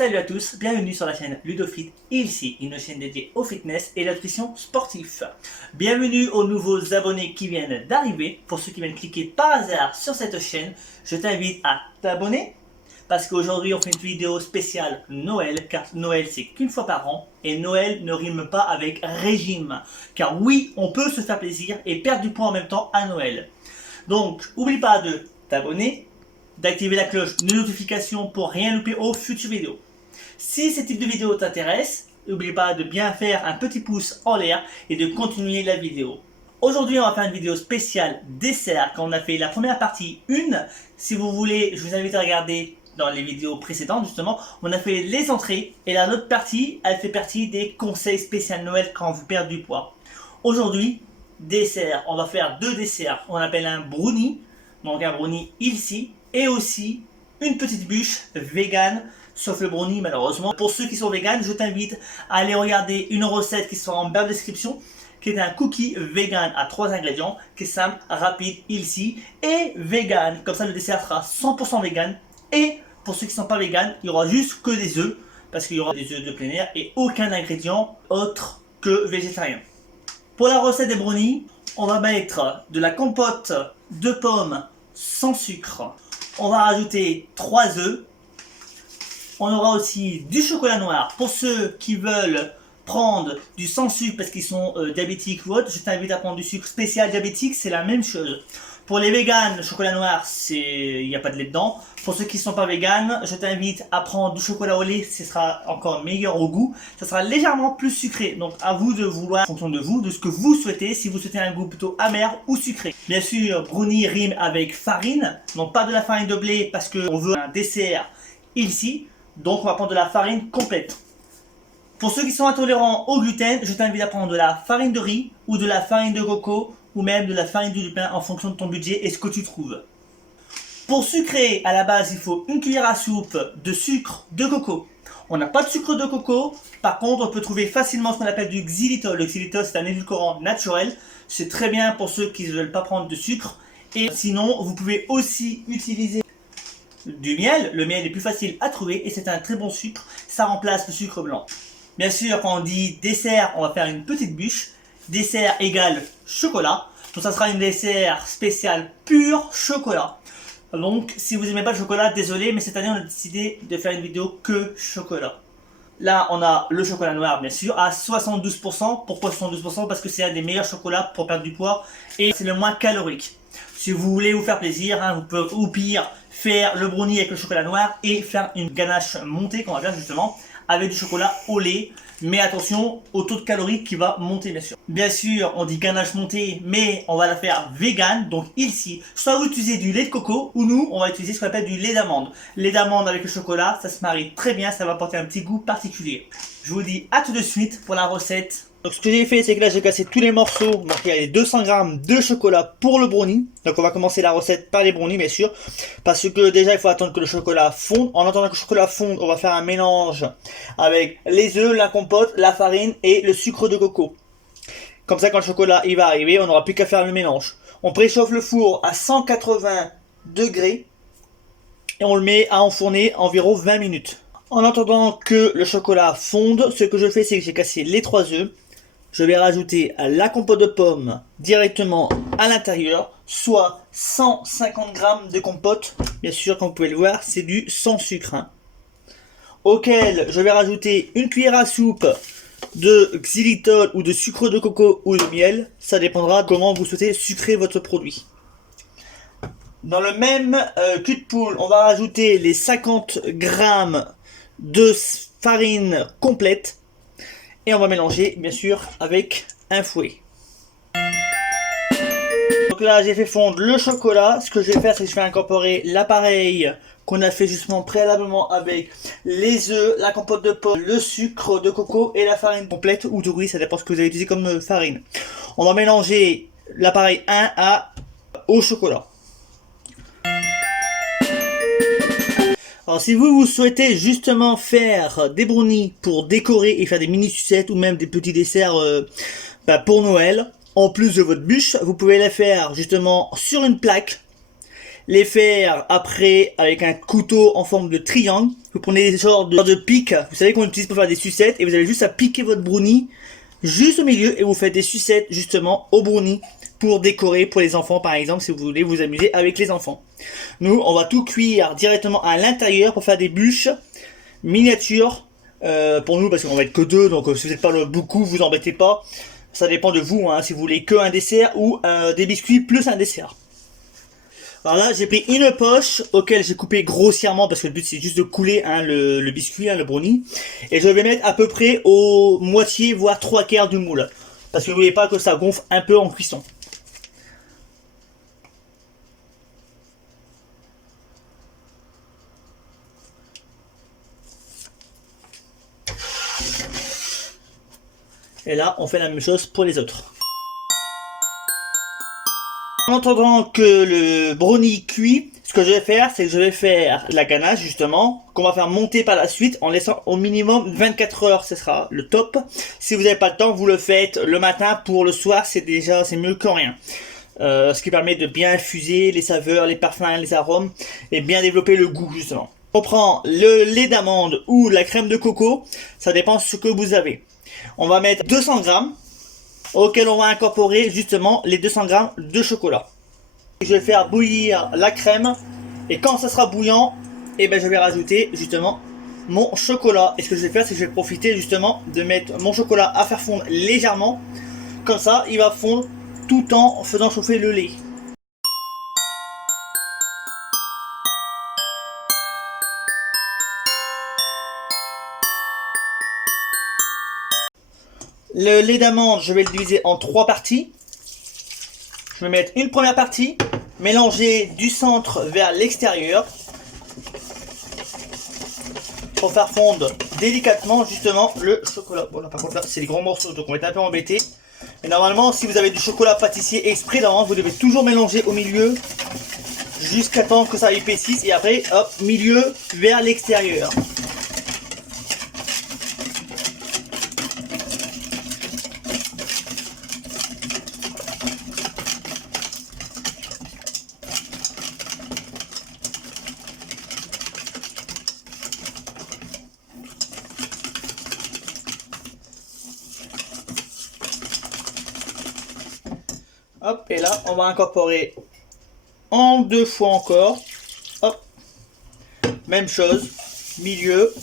Salut à tous, bienvenue sur la chaîne Ludofit, ici une chaîne dédiée au fitness et la nutrition sportive. Bienvenue aux nouveaux abonnés qui viennent d'arriver. Pour ceux qui viennent cliquer par hasard sur cette chaîne, je t'invite à t'abonner parce qu'aujourd'hui on fait une vidéo spéciale Noël, car Noël c'est qu'une fois par an et Noël ne rime pas avec régime. Car oui, on peut se faire plaisir et perdre du poids en même temps à Noël. Donc, n'oublie pas de t'abonner, d'activer la cloche de notification pour rien louper aux futures vidéos. Si ce type de vidéo t'intéresse, n'oublie pas de bien faire un petit pouce en l'air et de continuer la vidéo. Aujourd'hui, on va faire une vidéo spéciale dessert quand on a fait la première partie 1. Si vous voulez, je vous invite à regarder dans les vidéos précédentes justement. On a fait les entrées et la autre partie, elle fait partie des conseils spéciaux Noël quand vous perdez du poids. Aujourd'hui, dessert, on va faire deux desserts. On appelle un brownie, donc un brownie ici, et aussi une petite bûche vegan, sauf le brownie malheureusement. Pour ceux qui sont vegan, je t'invite à aller regarder une recette qui sera en barre de description, qui est un cookie vegan à 3 ingrédients, qui est simple, rapide, ici, et vegan. Comme ça le dessert sera 100% vegan. Et pour ceux qui ne sont pas vegan, il y aura juste que des œufs, parce qu'il y aura des œufs de plein air et aucun ingrédient autre que végétarien. Pour la recette des brownies, on va mettre de la compote de pommes sans sucre. On va rajouter 3 œufs. On aura aussi du chocolat noir. Pour ceux qui veulent prendre du sans sucre parce qu'ils sont diabétiques ou autre, je t'invite à prendre du sucre spécial diabétique, c'est la même chose. Pour les véganes, le chocolat noir, il n'y a pas de lait dedans. Pour ceux qui ne sont pas véganes, je t'invite à prendre du chocolat au lait, ce sera encore meilleur au goût. Ça sera légèrement plus sucré, donc à vous de vouloir, en fonction de vous, de ce que vous souhaitez, si vous souhaitez un goût plutôt amer ou sucré. Bien sûr, brownie rime avec farine, donc pas de la farine de blé parce qu'on veut un dessert ici, donc on va prendre de la farine complète. Pour ceux qui sont intolérants au gluten, je t'invite à prendre de la farine de riz ou de la farine de coco ou même de la farine de lupin en fonction de ton budget et ce que tu trouves. Pour sucrer, à la base, il faut une cuillère à soupe de sucre de coco. On n'a pas de sucre de coco, par contre, on peut trouver facilement ce qu'on appelle du xylitol. Le xylitol, c'est un édulcorant naturel. C'est très bien pour ceux qui ne veulent pas prendre de sucre. Et sinon, vous pouvez aussi utiliser du miel. Le miel est plus facile à trouver et c'est un très bon sucre. Ça remplace le sucre blanc. Bien sûr, quand on dit dessert, on va faire une petite bûche. Dessert égale chocolat. Donc ça sera une dessert spéciale pur chocolat. Donc si vous n'aimez pas le chocolat, désolé, mais cette année on a décidé de faire une vidéo que chocolat. Là on a le chocolat noir bien sûr à 72%. Pourquoi 72%? Parce que c'est un des meilleurs chocolats pour perdre du poids et c'est le moins calorique. Si vous voulez vous faire plaisir, vous pouvez au pire faire le brownie avec le chocolat noir et faire une ganache montée qu'on va faire justement avec du chocolat au lait. Mais attention au taux de calories qui va monter bien sûr. Bien sûr, on dit ganache montée, mais on va la faire vegan. Donc ici, soit vous utilisez du lait de coco, ou nous, on va utiliser ce qu'on appelle du lait d'amande. Lait d'amande avec le chocolat, ça se marie très bien, ça va apporter un petit goût particulier. Je vous dis à tout de suite pour la recette. Donc ce que j'ai fait, c'est que là j'ai cassé tous les morceaux. Donc il y a les 200 g de chocolat pour le brownie. Donc on va commencer la recette par les brownies bien sûr. Parce que déjà il faut attendre que le chocolat fonde. En attendant que le chocolat fonde, on va faire un mélange avec les œufs, la compote, la farine et le sucre de coco. Comme ça quand le chocolat il va arriver, on n'aura plus qu'à faire le mélange. On préchauffe le four à 180 degrés. Et on le met à enfourner environ 20 minutes. En attendant que le chocolat fonde, ce que je fais c'est que j'ai cassé les 3 œufs. Je vais rajouter la compote de pommes directement à l'intérieur, soit 150 g de compote. Bien sûr, comme vous pouvez le voir, c'est du sans sucre. Auquel je vais rajouter une cuillère à soupe de xylitol ou de sucre de coco ou de miel. Ça dépendra de comment vous souhaitez sucrer votre produit. Dans le même cul de poule, on va rajouter les 50 g de farine complète. Et on va mélanger bien sûr avec un fouet. Donc là j'ai fait fondre le chocolat. Ce que je vais faire c'est que je vais incorporer l'appareil qu'on a fait justement préalablement avec les œufs, la compote de pomme, le sucre de coco et la farine complète ou de riz, ça dépend ce que vous avez utilisé comme farine. On va mélanger l'appareil 1 au chocolat. Alors si vous souhaitez justement faire des brownies pour décorer et faire des mini sucettes ou même des petits desserts pour Noël, en plus de votre bûche, vous pouvez les faire justement sur une plaque les faire après avec un couteau en forme de triangle. Vous prenez des genres de pique, vous savez qu'on utilise pour faire des sucettes, et vous avez juste à piquer votre brownie juste au milieu et vous faites des sucettes justement au brownie pour décorer pour les enfants par exemple si vous voulez vous amuser avec les enfants. Nous on va tout cuire directement à l'intérieur pour faire des bûches miniatures pour nous parce qu'on va être que deux donc si vous n'êtes pas beaucoup vous embêtez pas. Ça dépend de vous hein, si vous voulez que un dessert ou des biscuits plus un dessert. Alors là, j'ai pris une poche auquel j'ai coupé grossièrement parce que le but c'est juste de couler hein, le biscuit, hein, le brownie. Et je vais mettre à peu près au moitié voire 3/4 du moule. Parce que vous voulez pas que ça gonfle un peu en cuisson. Et là, on fait la même chose pour les autres. En attendant que le brownie cuit, ce que je vais faire, c'est que je vais faire la ganache justement, qu'on va faire monter par la suite en laissant au minimum 24 heures, ce sera le top. Si vous n'avez pas le temps, vous le faites le matin pour le soir, c'est mieux que rien. Ce qui permet de bien infuser les saveurs, les parfums, les arômes et bien développer le goût justement. On prend le lait d'amande ou la crème de coco, ça dépend de ce que vous avez. On va mettre 200 grammes auquel on va incorporer justement les 200 grammes de chocolat. Je vais faire bouillir la crème et quand ça sera bouillant, et ben je vais rajouter justement mon chocolat. Et ce que je vais faire, c'est que je vais profiter justement de mettre mon chocolat à faire fondre légèrement. Comme ça, il va fondre tout en faisant chauffer le lait. Le lait d'amande, je vais le diviser en 3 parties. Je vais mettre une première partie, mélanger du centre vers l'extérieur pour faire fondre délicatement justement le chocolat. Bon là par contre là c'est les gros morceaux donc on va être un peu embêté. Mais normalement si vous avez du chocolat pâtissier exprès d'avance, vous devez toujours mélanger au milieu jusqu'à temps que ça épaississe et après hop milieu vers l'extérieur. Hop, et là, on va incorporer en 2 fois encore. Hop, même chose, milieu.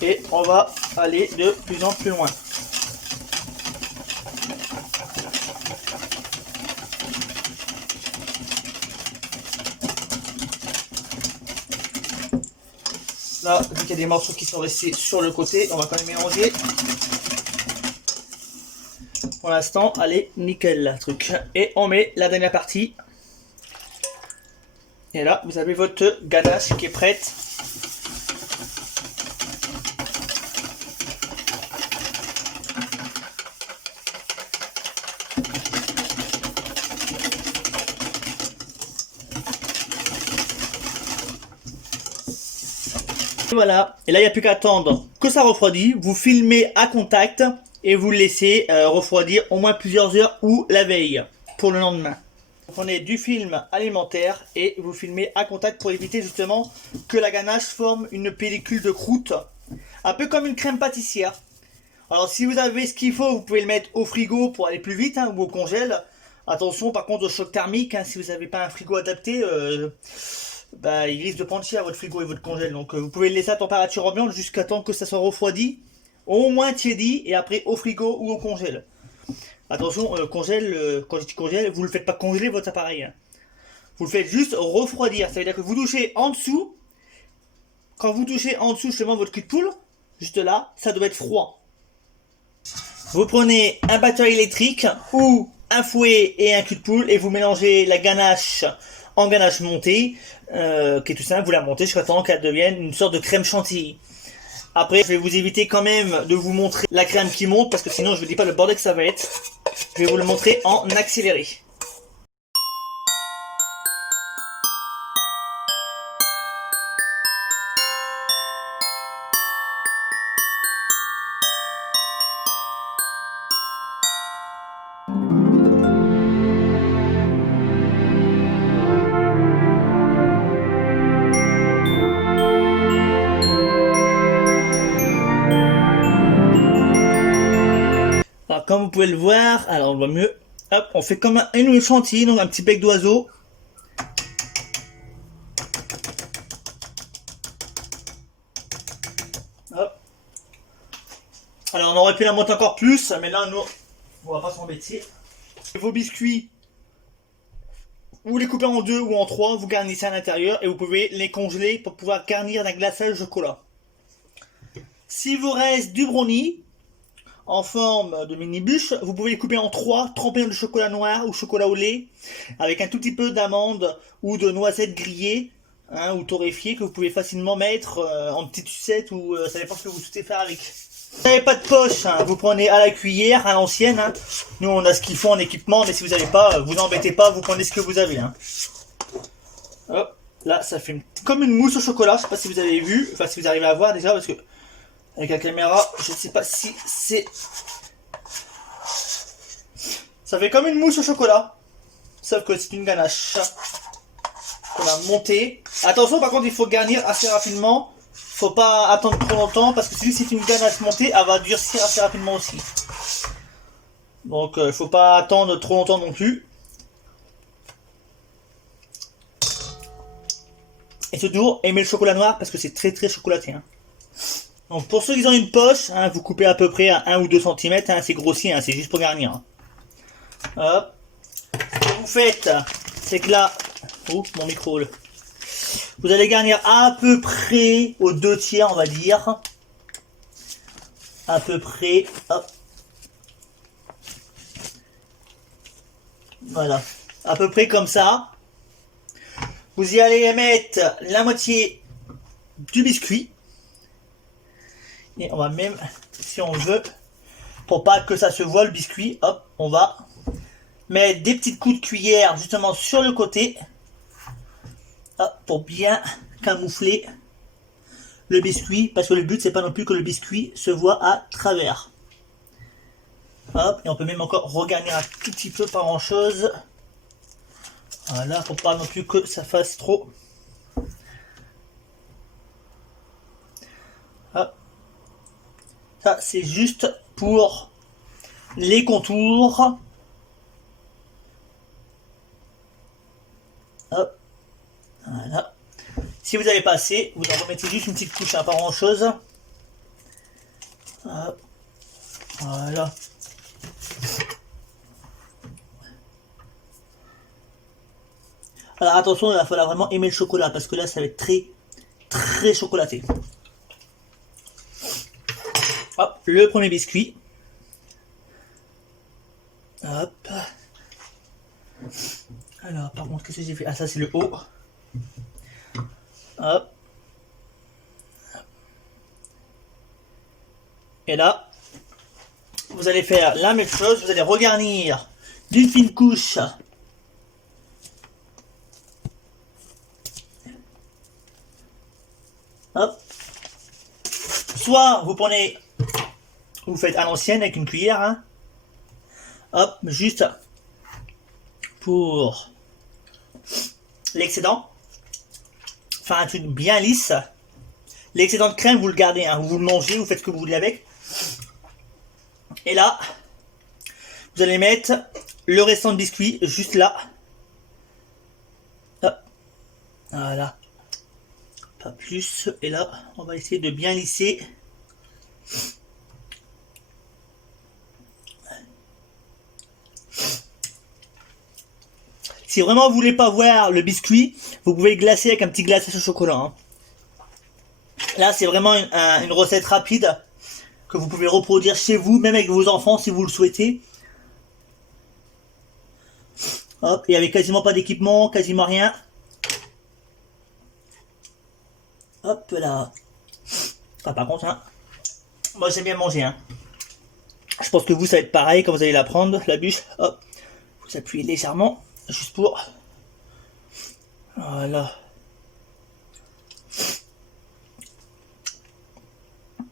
Et on va aller de plus en plus loin. Là, vu qu'il y a des morceaux qui sont restés sur le côté, on va quand même mélanger. Pour l'instant, allez, nickel la truc. Et on met la dernière partie. Et là, vous avez votre ganache qui est prête. Et voilà, et là il n'y a plus qu'à attendre que ça refroidit. Vous filmez à contact et vous le laissez refroidir au moins plusieurs heures ou la veille pour le lendemain. Vous prenez du film alimentaire et vous filmez à contact pour éviter justement que la ganache forme une pellicule de croûte, un peu comme une crème pâtissière. Alors si vous avez ce qu'il faut, vous pouvez le mettre au frigo pour aller plus vite hein, ou au congèle. Attention par contre au choc thermique, hein, si vous n'avez pas un frigo adapté, bah, il risque de prendre cher votre frigo et votre congèle. Donc vous pouvez le laisser à température ambiante jusqu'à temps que ça soit refroidi, au moins tiédi, et après au frigo ou au congèle. Attention, congèle, quand je dis congèle, vous ne le faites pas congeler votre appareil. Hein. Vous le faites juste refroidir. Ça veut dire que vous touchez en dessous. Quand vous touchez en dessous justement votre cul de poule, juste là, ça doit être froid. Vous prenez un batteur électrique ou un fouet et un cul de poule et vous mélangez la ganache en ganache montée, qui est tout simple, vous la montez jusqu'à temps qu'elle devienne une sorte de crème chantilly. Après, je vais vous éviter quand même de vous montrer la crème qui monte, parce que sinon je vous dis pas le bordel que ça va être. Je vais vous le montrer en accéléré. Alors, comme vous pouvez le voir, alors on voit mieux. Hop, on fait comme une chantilly, donc un petit bec d'oiseau. Hop. Alors, on aurait pu la monter encore plus, mais là, nous, on va pas s'embêter. Vos biscuits, vous les coupez en 2 ou en 3, vous garnissez à l'intérieur et vous pouvez les congeler pour pouvoir garnir d'un glaçage de chocolat. S'il vous reste du brownie en forme de mini bûche, vous pouvez les couper en 3, tremper dans du chocolat noir ou chocolat au lait, avec un tout petit peu d'amande ou de noisettes grillées, hein, ou torréfiées, que vous pouvez facilement mettre en petites sucettes ou ça dépend ce que vous souhaitez faire avec. Si vous n'avez pas de poche, hein, vous prenez à la cuillère, à l'ancienne. Hein. Nous on a ce qu'il faut en équipement, mais si vous n'avez pas, vous embêtez pas, vous prenez ce que vous avez. Hein. Hop, là ça fait comme une mousse au chocolat, je sais pas si vous avez vu, enfin si vous arrivez à voir déjà, parce que avec la caméra, je sais pas si c'est... Ça fait comme une mousse au chocolat. Sauf que c'est une ganache qu'on a montée. Attention par contre, il faut garnir assez rapidement. Faut pas attendre trop longtemps parce que si c'est une ganache montée, elle va durcir assez rapidement aussi. Donc il faut pas attendre trop longtemps non plus. Et toujours aimer le chocolat noir parce que c'est très très chocolaté. Hein. Donc pour ceux qui ont une poche, hein, vous coupez à peu près à 1 ou 2 cm, hein, c'est grossi, hein, c'est juste pour garnir. Hein. Hop. Ce que vous faites, c'est que là, mon micro, vous allez garnir à peu près aux 2 tiers, on va dire. À peu près, hop. Voilà, à peu près comme ça. Vous y allez mettre la moitié du biscuit. Et on va même, si on veut, pour pas que ça se voit le biscuit, hop, on va mettre des petites coups de cuillère justement sur le côté, hop, pour bien camoufler le biscuit, parce que le but c'est pas non plus que le biscuit se voit à travers. Hop, et on peut même encore regarnir un tout petit peu, pas grand chose. Voilà, pour pas non plus que ça fasse trop. Hop. Ça c'est juste pour les contours. Hop. Voilà. Si vous n'avez pas assez, vous en remettez juste une petite couche, hein, pas grand chose. Hop. Voilà. Alors attention, il va falloir vraiment aimer le chocolat parce que là ça va être très très chocolaté. Hop, le premier biscuit. Hop. Alors par contre, qu'est-ce que j'ai fait? Ah, ça c'est le haut. Hop. Et là, vous allez faire la même chose, vous allez regarnir d'une fine couche. Hop. Soit vous prenez, vous faites à l'ancienne avec une cuillère, hein. Hop, juste pour l'excédent. Enfin, un truc bien lisse. L'excédent de crème, vous le gardez, hein. Vous le mangez, vous faites ce que vous voulez avec. Et là, vous allez mettre le restant de biscuit juste là. Hop. Voilà. Pas plus. Et là, on va essayer de bien lisser. Si vraiment vous voulez pas voir le biscuit, vous pouvez glacer avec un petit glaçage au chocolat. Hein. Là, c'est vraiment une recette rapide que vous pouvez reproduire chez vous, même avec vos enfants si vous le souhaitez. Hop, et avec quasiment pas d'équipement, quasiment rien. Hop là. Ah, par contre, hein, moi j'aime bien manger. Hein. Je pense que vous, ça va être pareil quand vous allez la prendre, la bûche. Hop, vous appuyez légèrement, juste pour... Voilà.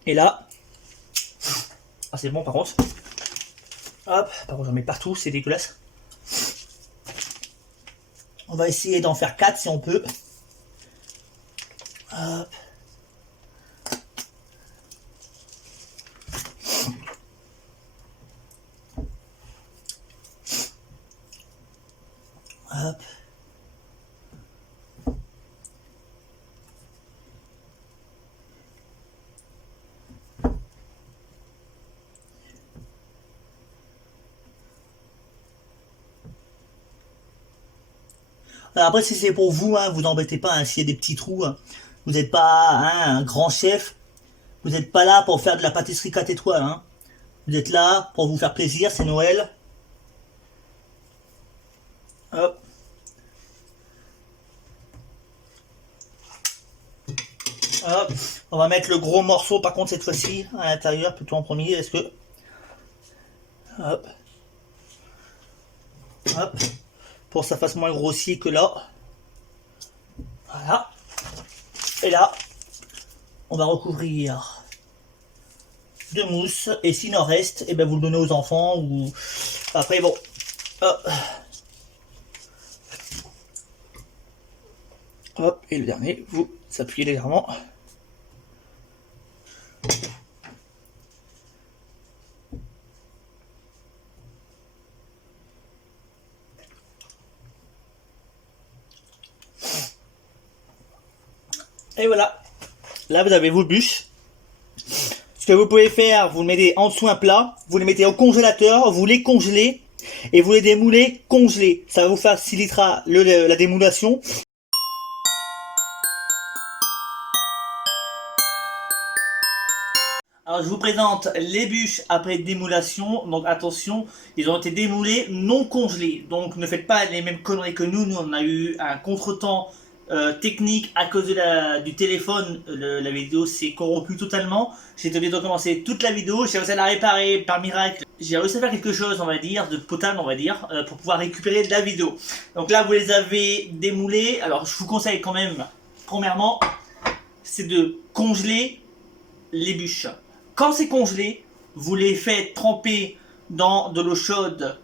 Et là... Ah, c'est bon par contre. Hop, par contre j'en mets partout, c'est dégueulasse. On va essayer d'en faire 4 si on peut. Hop. Hop. Alors après, si c'est pour vous, hein, vous embêtez pas, hein, s'il y a des petits trous, hein. Vous n'êtes pas, hein, un grand chef, vous n'êtes pas là pour faire de la pâtisserie 4 étoiles, hein. Vous êtes là pour vous faire plaisir, c'est Noël. Hop. Hop. On va mettre le gros morceau par contre cette fois-ci à l'intérieur plutôt en premier. Est-ce que... Hop. Hop. Pour que ça fasse moins grossier que là. Voilà. Et là, on va recouvrir de mousse. Et s'il en reste, et ben vous le donnez aux enfants ou... Après bon. Hop. Hop. Et le dernier, vous appuyez légèrement. Et voilà, là vous avez vos bûches. Ce que vous pouvez faire, vous le mettez en dessous un plat, vous les mettez au congélateur, vous les congelez et vous les démoulez congelés. Ça vous facilitera la démoulation. Alors je vous présente les bûches après démoulation. Donc attention, ils ont été démoulés non congelés. Donc ne faites pas les mêmes conneries que nous. Nous on a eu un contretemps technique à cause du téléphone. La vidéo s'est corrompue totalement. J'ai obligé de recommencer toute la vidéo. J'ai réussi à la réparer par miracle. J'ai réussi à faire quelque chose, on va dire, de potable, on va dire, pour pouvoir récupérer de la vidéo. Donc là vous les avez démoulés. Alors je vous conseille quand même, premièrement, c'est de congeler les bûches. Quand c'est congelé, vous les faites tremper dans de l'eau chaude,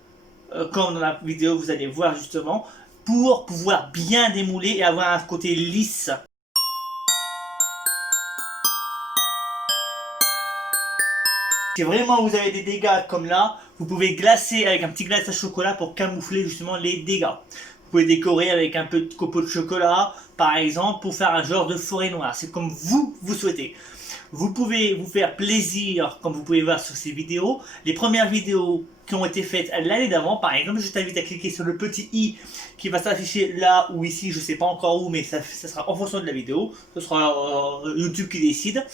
comme dans la vidéo vous allez voir justement, pour pouvoir bien démouler et avoir un côté lisse. Si vraiment vous avez des dégâts comme là, vous pouvez glacer avec un petit glace à chocolat pour camoufler justement les dégâts. Vous pouvez décorer avec un peu de copeaux de chocolat, par exemple, pour faire un genre de forêt noire. C'est comme vous souhaitez. Vous pouvez vous faire plaisir, comme vous pouvez voir sur ces vidéos. Les premières vidéos qui ont été faites l'année d'avant, par exemple, je t'invite à cliquer sur le petit i qui va s'afficher là ou ici, je ne sais pas encore où, mais ça sera en fonction de la vidéo. Ce sera YouTube qui décide.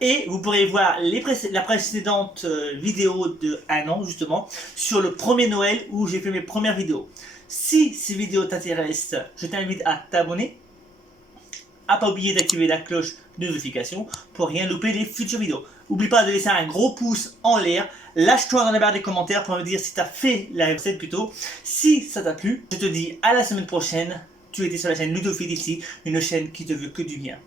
Et vous pourrez voir la précédente vidéo de 1 an, justement, sur le premier Noël où j'ai fait mes premières vidéos. Si ces vidéos t'intéressent, je t'invite à t'abonner. À pas oublier d'activer la cloche de notification pour rien louper les futures vidéos. N'oublie pas de laisser un gros pouce en l'air. Lâche-toi dans la barre des commentaires pour me dire si tu as fait la recette plutôt. Si ça t'a plu, je te dis à la semaine prochaine. Tu étais sur la chaîne Ludophile ici, une chaîne qui te veut que du bien.